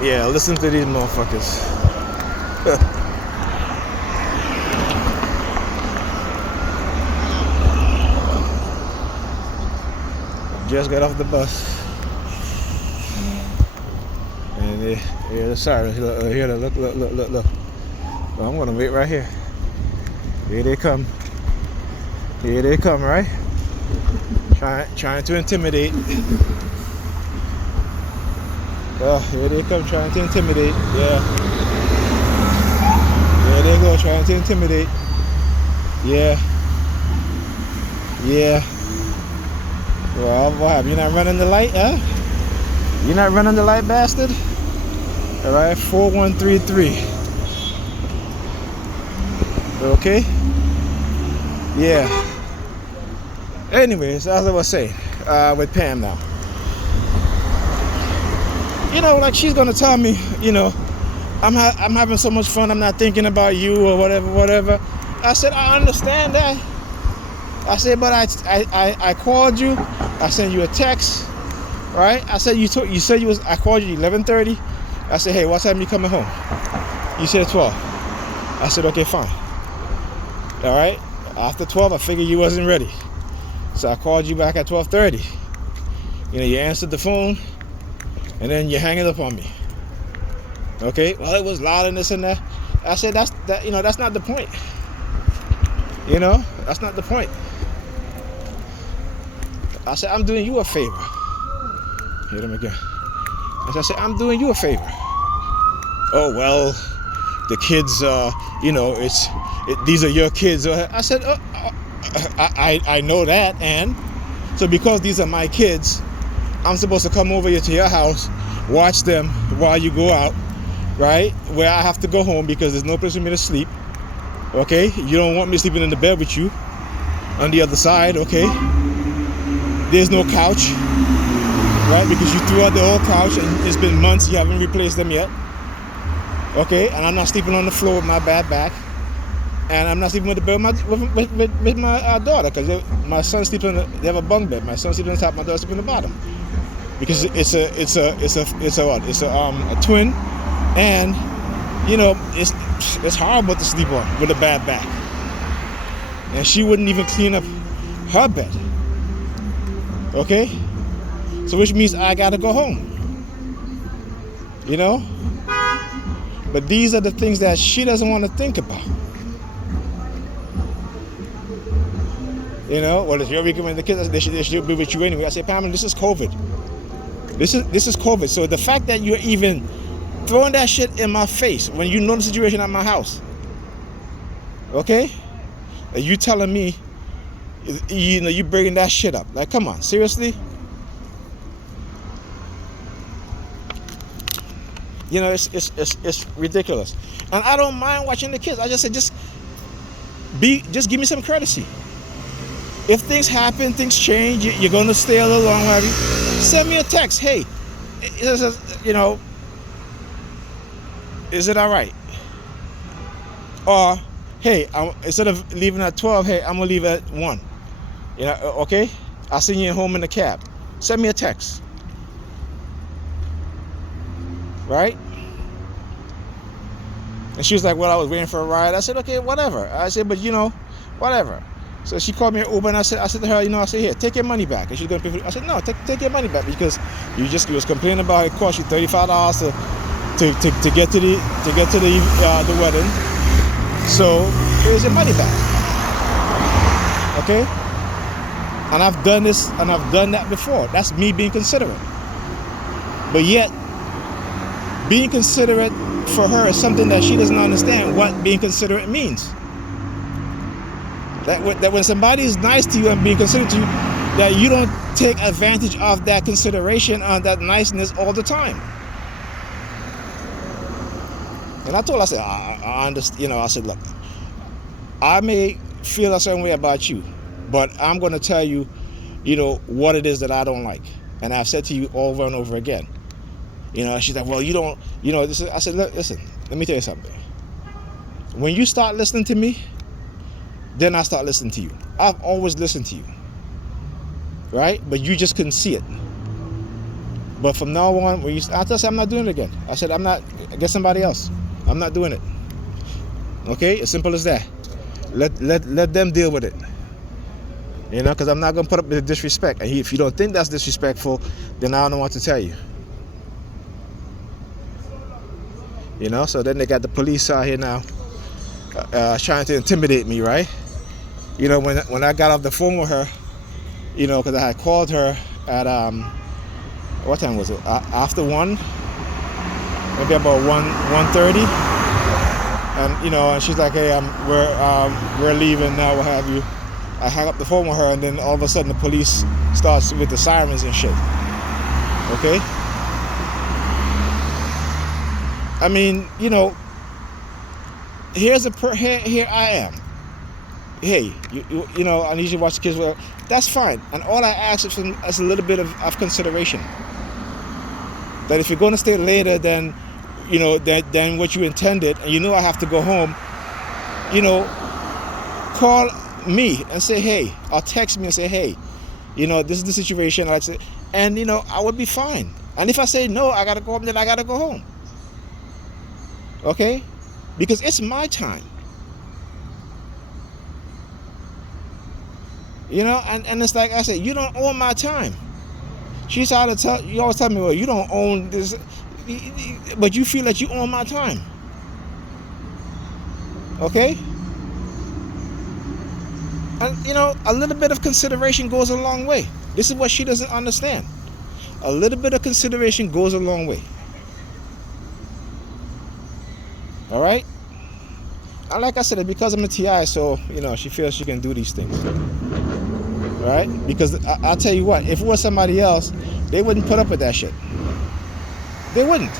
Yeah, listen to these motherfuckers. Just got off the bus. And they hear the sirens. Look. Well, I'm gonna wait right here. Here they come. Here they come, right? Trying to intimidate. Oh, here they come trying to intimidate. Yeah. There they go, trying to intimidate. Yeah. Yeah. Well, what happened? You're not running the light, huh? You're not running the light, bastard? Alright, 4133. Okay? Yeah. Anyways, as I was saying, with Pam now. You know, like she's gonna tell me, you know, I'm having so much fun, I'm not thinking about you or whatever. I said, I understand that. I said, but I called you, I sent you a text, right? I said I called you 11:30. I said, hey, what time you coming home? You said 12. I said, okay, fine. All right. After 12, I figured you wasn't ready, so I called you back at 12:30. You know, you answered the phone, and then you hang it up on me. Okay. Well, it was loud and this and that. I said, that's not the point. You know, that's not the point. I said, I'm doing you a favor. Hit him again. I said, I'm doing you a favor. Oh, well, the kids, you know, these are your kids. I said, I know that. And so because these are my kids, I'm supposed to come over here to your house, watch them while you go out, right? Where I have to go home because there's no place for me to sleep. Okay? You don't want me sleeping in the bed with you on the other side, okay? There's no couch, right? Because you threw out the old couch and it's been months, you haven't replaced them yet. Okay? And I'm not sleeping on the floor with my bad back. And I'm not sleeping with the bed with my daughter, because my son sleeps they have a bunk bed. My son sleeps on the top, my daughter sleeps on the bottom. Because it's a twin, and you know it's horrible to sleep on with a bad back. And she wouldn't even clean up her bed. Okay? So which means I gotta go home. You know? But these are the things that she doesn't want to think about. You know, well, if you're recommending the kids, they should be with you anyway. I say, Pamela, this is COVID. This is COVID. So the fact that you're even throwing that shit in my face when you know the situation at my house, okay? And you telling me, you know, you bringing that shit up. Like, come on, seriously? You know, it's ridiculous. And I don't mind watching the kids. I just said, just give me some courtesy. If things happen, things change, you're going to stay a little long, have you? Send me a text. Hey, you know, is it all right? Or, hey, instead of leaving at 12, hey, I'm going to leave at 1. You know, okay? I'll send you home in the cab. Send me a text. Right? And she was like, well, I was waiting for a ride. I said, okay, whatever. I said, but you know, whatever. So she called me an Uber, and I said to her, you know, I said, here, take your money back. And she's gonna pay for it. I said, no, take your money back, because you was complaining about it cost you $35 to get to the wedding. So here's your money back. Okay? And I've done this and I've done that before. That's me being considerate. But yet, being considerate for her is something that she doesn't understand what being considerate means. That when somebody is nice to you and being considerate to you, that you don't take advantage of that consideration and that niceness all the time. And I told her, I said, I understand. You know, I said, look, I may feel a certain way about you, but I'm going to tell you, you know, what it is that I don't like. And I've said to you over and over again. You know, she's like, well, you don't, you know, this is, I said, look, listen, let me tell you something. When you start listening to me, then I start listening to you. I've always listened to you, right? But you just couldn't see it. But from now on, I said I'm not doing it again. I said I'm not. Get somebody else. I'm not doing it. Okay, as simple as that. Let them deal with it. You know, because I'm not gonna put up with the disrespect. And if you don't think that's disrespectful, then I don't know what to tell you. You know, so then they got the police out here now, trying to intimidate me, right? You know, when I got off the phone with her, you know, because I had called her at what time was it? After 1, maybe about 1:30, and you know, and she's like, "Hey, we're leaving now, what have you." I hung up the phone with her, and then all of a sudden the police starts with the sirens and shit. Okay. I mean, you know, here I am. Hey, you know, I need you to watch the kids. Well, that's fine. And all I ask is a little bit of consideration. That if you're going to stay later than, you know, than what you intended, and you know I have to go home, you know, call me and say, hey, or text me and say, hey, you know, this is the situation. Like, and you know, I would be fine. And if I say no, I gotta go home, then I gotta go home. Okay? Because it's my time. You know, and it's like I said, you don't own my time. She's out to tell you, always tell me, well, you don't own this, but you feel that you own my time. Okay? And you know, a little bit of consideration goes a long way. This is what she doesn't understand. A little bit of consideration goes a long way. All right? And like I said, because I'm a TI, so, you know, she feels she can do these things. All right? Because I'll tell you what, if it was somebody else, they wouldn't put up with that shit. They wouldn't.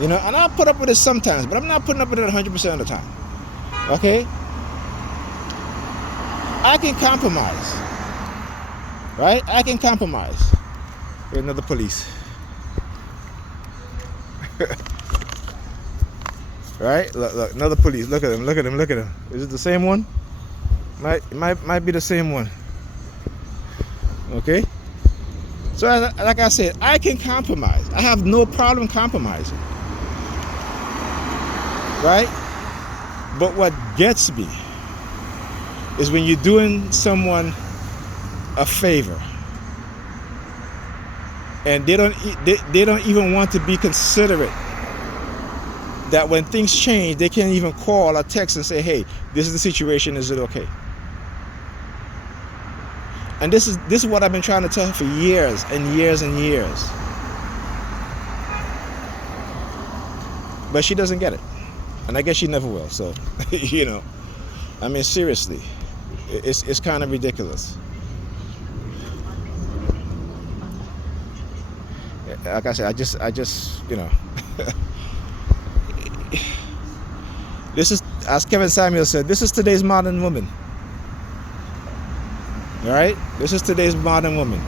You know, and I'll put up with it sometimes, but I'm not putting up with it 100% of the time. Okay? I can compromise. Right? I can compromise. Here's another police. Right? Look, another police. Look at him, look at him, look at him. Is it the same one? Might be the same one. Okay? So like I said, I can compromise. I have no problem compromising. Right? But what gets me is when you're doing someone a favor and they don't even want to be considerate. That when things change, they can't even call or text and say, hey, this is the situation, is it okay? And this is what I've been trying to tell her for years and years and years. But she doesn't get it. And I guess she never will, so, you know. I mean, seriously, it's kind of ridiculous. Like I said, I just, you know. This is, as Kevin Samuel said, this is today's modern woman. All right? This is today's modern woman.